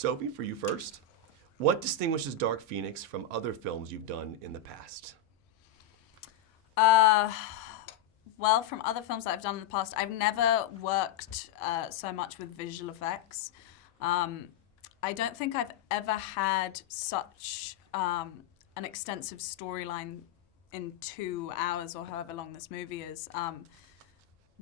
Sophie, for you first. What distinguishes Dark Phoenix from other films you've done in the past? Well, from other films that I've done in the past, I've never worked so much with visual effects. I don't think I've ever had such an extensive storyline in 2 hours or however long this movie is.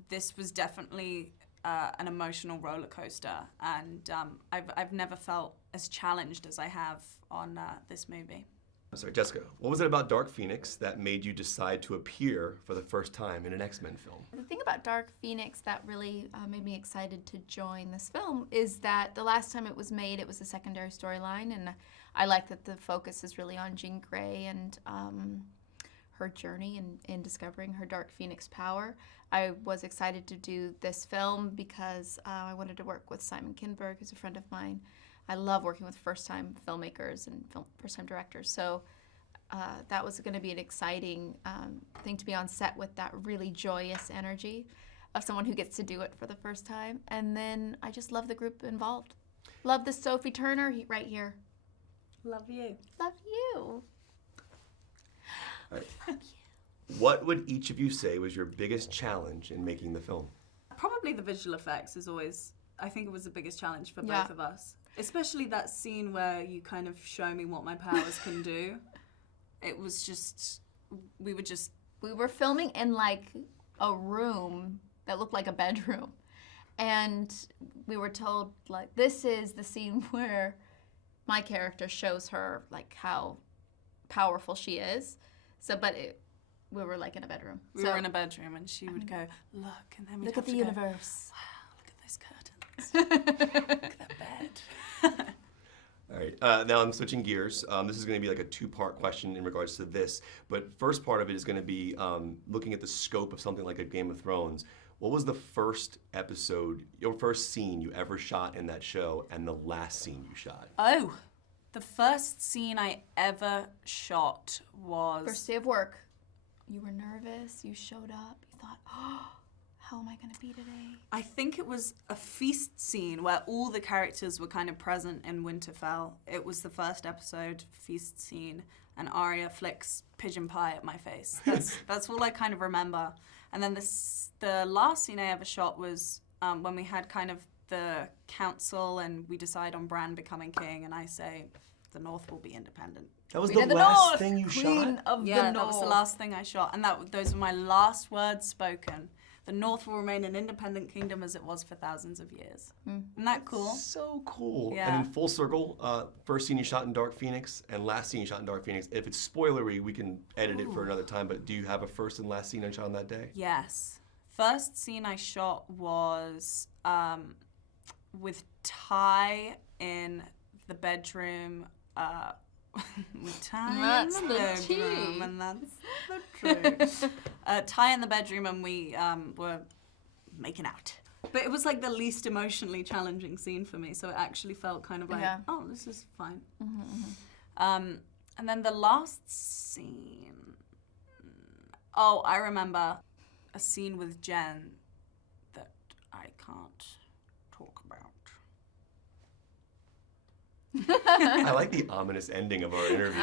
This was definitely an emotional roller coaster, and I've never felt as challenged as I have on this movie. Sorry, Jessica, what was it about Dark Phoenix that made you decide to appear for the first time in an X-Men film? The thing about Dark Phoenix that really made me excited to join this film is that the last time it was made, it was a secondary storyline, and I like that the focus is really on Jean Grey and her journey in discovering her Dark Phoenix power. I was excited to do this film because I wanted to work with Simon Kinberg, who's a friend of mine. I love working with first-time filmmakers and first-time directors, so that was going to be an exciting thing to be on set with, that really joyous energy of someone who gets to do it for the first time. And then I just love the group involved. Love the Sophie Turner right here. Love you. Love you. All right. What would each of you say was your biggest challenge in making the film? Probably the visual effects is always, I think it was the biggest challenge for both of us. Especially that scene where you kind of show me what my powers can do. It was just, we were filming in like a room that looked like a bedroom. And we were told, like, this is the scene where my character shows her like how powerful she is. So, we were like in a bedroom. We were in a bedroom, and she would go, look, and then we'd look have at the to universe. Go, wow, look at those curtains. Look at that bed. All right, now I'm switching gears. This is going to be like a two-part question in regards to this, but first part of it is going to be looking at the scope of something like a Game of Thrones. What was the first episode, your first scene you ever shot in that show, and the last scene you shot? Oh, the first scene I ever shot was... First day of work. You were nervous, you showed up, you thought, oh, how am I gonna be today? I think it was a feast scene where all the characters were kind of present in Winterfell. It was the first episode, feast scene, and Arya flicks pigeon pie at my face. That's all I kind of remember. And then the last scene I ever shot was when we had kind of the council and we decide on Bran becoming king, and I say, the North will be independent. That was the last thing you shot? Queen of the North. That was the last thing I shot, and those were my last words spoken. The North will remain an independent kingdom as it was for thousands of years. Isn't that cool? So cool. Yeah. And in full circle, first scene you shot in Dark Phoenix and last scene you shot in Dark Phoenix. If it's spoilery, we can edit it for another time, but do you have a first and last scene you shot on that day? Yes. First scene I shot was with Ty in the bedroom. With Ty in the bedroom, and that's the truth. Ty in the bedroom, and we were making out. But it was like the least emotionally challenging scene for me, so it actually felt kind of like, oh, this is fine. And then the last scene, oh, I remember a scene with Jen that I can't talk about. I like the ominous ending of our interview.